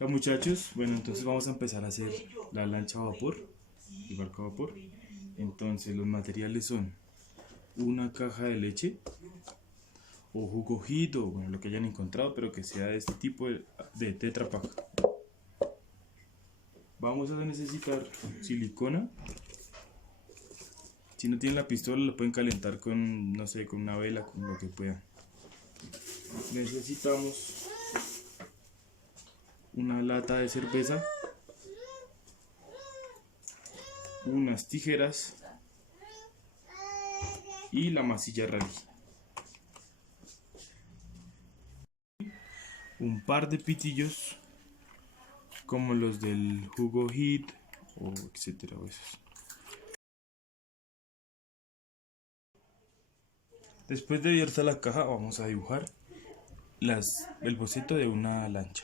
Hola muchachos, bueno, entonces vamos a empezar a hacer la lancha a vapor, el barco a vapor. Entonces los materiales son una caja de leche o jugo Hit o bueno, lo que hayan encontrado, pero que sea de este tipo de Tetra Pak. Vamos a necesitar silicona. Si no tienen la pistola lo pueden calentar con, no sé, con una vela, con lo que puedan. Necesitamos una lata de cerveza, unas tijeras y la masilla rally. Un par de pitillos como los del jugo Hit o etcétera. Después de abierta la caja vamos a dibujar el boceto de una lancha.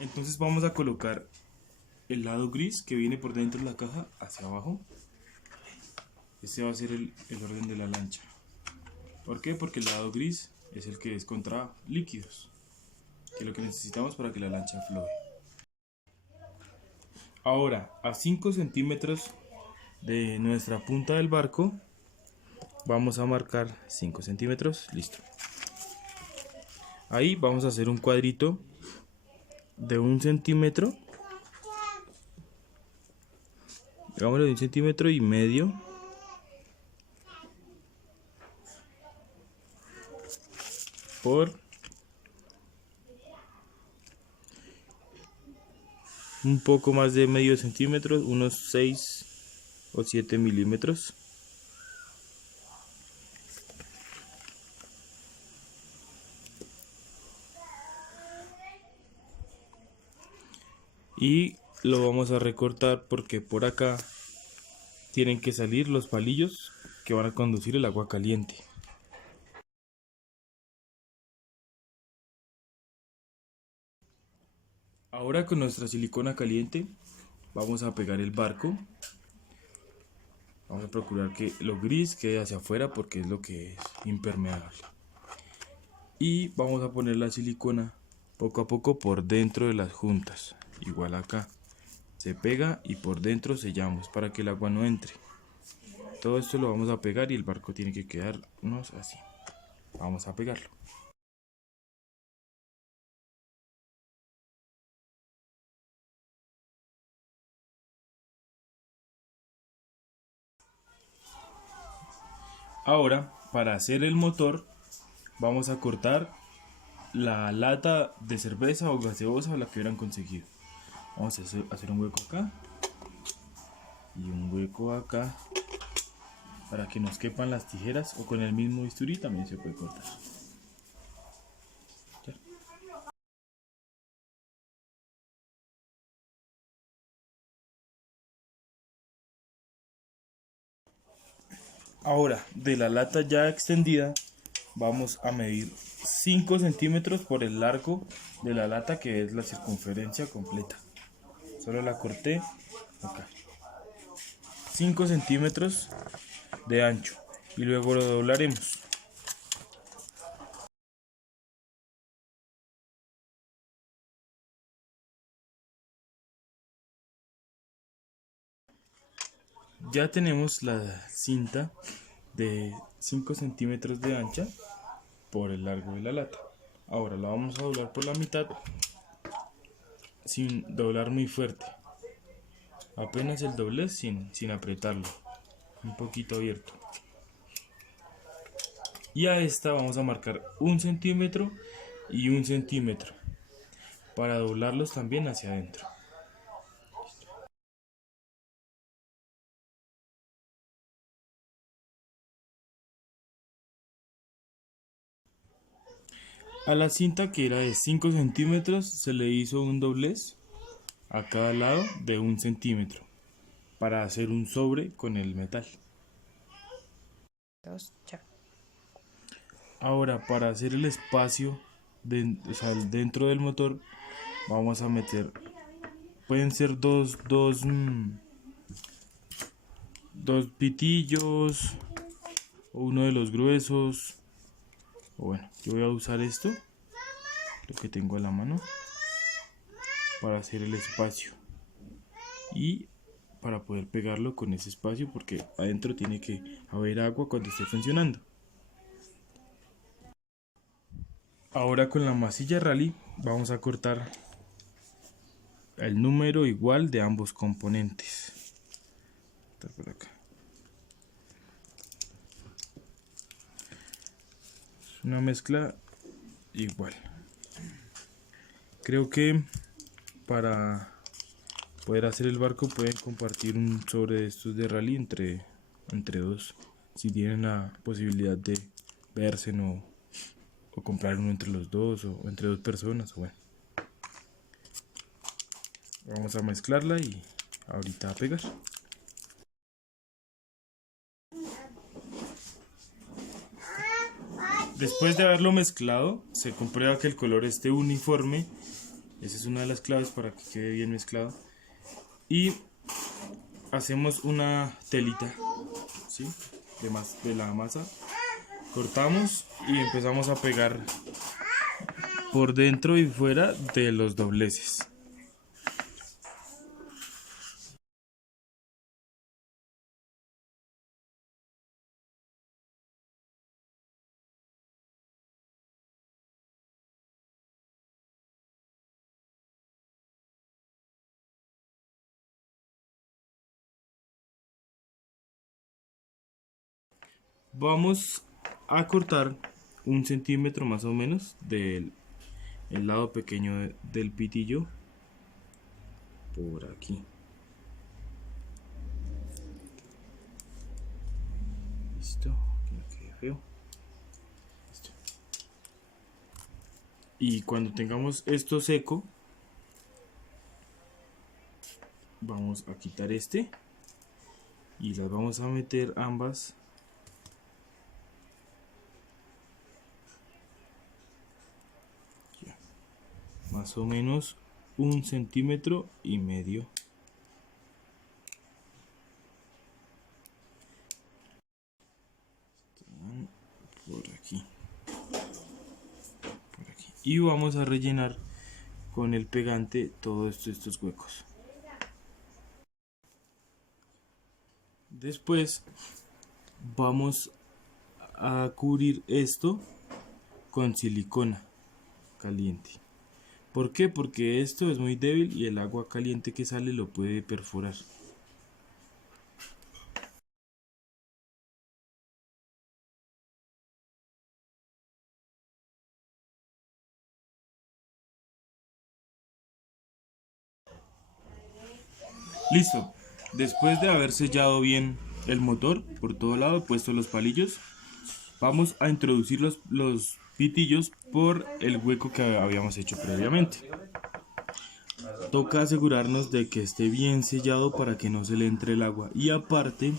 Entonces vamos a colocar el lado gris que viene por dentro de la caja hacia abajo. Este va a ser el orden de la lancha. ¿Por qué? Porque el lado gris es el que es contra líquidos, que es lo que necesitamos para que la lancha flote. Ahora, a 5 centímetros de nuestra punta del barco, vamos a marcar 5 centímetros, listo. Ahí vamos a hacer un cuadrito de 1 centímetro, digámoslo de 1,5 centímetros, por un poco más de medio centímetro, unos 6 o 7 milímetros. Y lo vamos a recortar porque por acá tienen que salir los palillos que van a conducir el agua caliente. Ahora con nuestra silicona caliente vamos a pegar el barco. Vamos a procurar que lo gris quede hacia afuera porque es lo que es impermeable. Y vamos a poner la silicona poco a poco por dentro de las juntas. Igual acá. Se pega y por dentro sellamos para que el agua no entre. Todo esto lo vamos a pegar y el barco tiene que quedarnos así. Vamos a pegarlo. Ahora, para hacer el motor, vamos a cortar la lata de cerveza o gaseosa o la que hubieran conseguido. Vamos a hacer un hueco acá y un hueco acá para que nos quepan las tijeras, o con el mismo bisturí también se puede cortar. ¿Ya? Ahora, de la lata ya extendida, vamos a medir 5 centímetros por el largo de la lata, que es la circunferencia completa. Solo la corté acá. 5 centímetros de ancho y luego lo doblaremos. Ya tenemos la cinta de 5 centímetros de ancha por el largo de la lata. Ahora la vamos a doblar por la mitad sin doblar muy fuerte. Apenas el doblez sin apretarlo. Un poquito abierto. Y a esta vamos a marcar 1 centímetro y 1 centímetro para doblarlos también hacia adentro. A la cinta, que era de 5 centímetros, se le hizo un doblez a cada lado de 1 centímetro para hacer un sobre con el metal. Dos, ya. Ahora, para hacer el espacio o sea, dentro del motor, vamos a meter, pueden ser dos pitillos o uno de los gruesos. O bueno, yo voy a usar esto, lo que tengo a la mano, para hacer el espacio y para poder pegarlo con ese espacio, porque adentro tiene que haber agua cuando esté funcionando. Ahora con la masilla rally vamos a cortar el número igual de ambos componentes. Está por acá. Es una mezcla igual. Creo que para poder hacer el barco pueden compartir un sobre de estos de rally entre dos, si tienen la posibilidad de verse o comprar uno entre los dos o entre dos personas. Bueno, vamos a mezclarla y ahorita a pegar. Después de haberlo mezclado, se comprueba que el color esté uniforme. Esa es una de las claves para que quede bien mezclado. Y hacemos una telita, ¿sí? de la masa. Cortamos y empezamos a pegar por dentro y fuera de los dobleces. Vamos a cortar 1 centímetro más o menos del el lado pequeño del pitillo por aquí. Listo, que no quede feo. Listo. Y cuando tengamos esto seco, vamos a quitar este y las vamos a meter ambas ya, más o menos 1,5 centímetros. Por aquí, por aquí. Y vamos a rellenar con el pegante todos estos huecos. Después vamos a cubrir esto con silicona caliente. ¿Por qué? Porque esto es muy débil y el agua caliente que sale lo puede perforar. Listo. Después de haber sellado bien el motor por todo lado, puesto los palillos, vamos a introducir los pitillos por el hueco que habíamos hecho previamente. Toca asegurarnos de que esté bien sellado para que no se le entre el agua, y aparte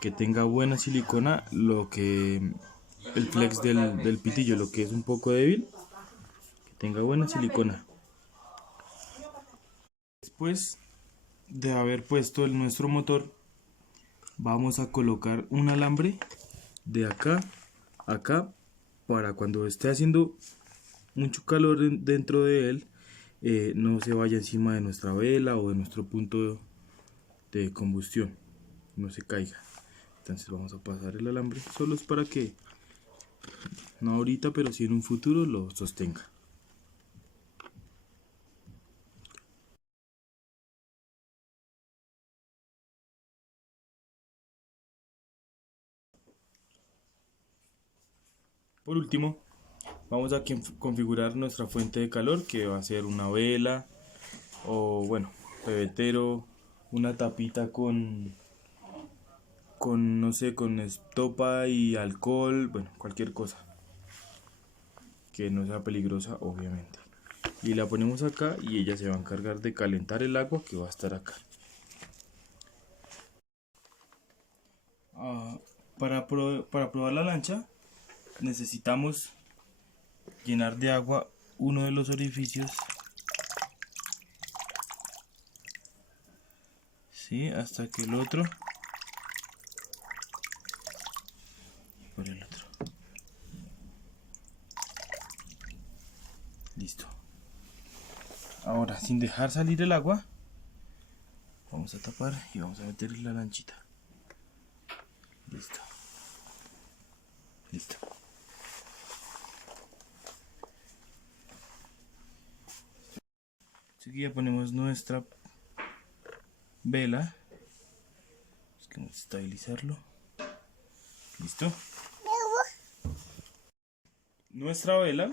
que tenga buena silicona, el flex del pitillo, lo que es un poco débil, que tenga buena silicona. Después de haber puesto nuestro motor, vamos a colocar un alambre de acá a acá para cuando esté haciendo mucho calor dentro de él, no se vaya encima de nuestra vela o de nuestro punto de combustión, no se caiga. Entonces vamos a pasar el alambre, solo es para que, no ahorita, pero sí en un futuro lo sostenga. Por último, vamos a configurar nuestra fuente de calor, que va a ser una vela o bueno, pebetero, una tapita no sé, con estopa y alcohol, bueno, cualquier cosa que no sea peligrosa, obviamente. Y la ponemos acá y ella se va a encargar de calentar el agua que va a estar acá. Para probar la lancha necesitamos llenar de agua uno de los orificios, ¿sí? Hasta que el otro por el otro. Listo. Ahora, sin dejar salir el agua, vamos a tapar y vamos a meter la lanchita. Listo. Listo. Enseguida ponemos nuestra vela. Vamos a estabilizarlo. Listo. Nuestra vela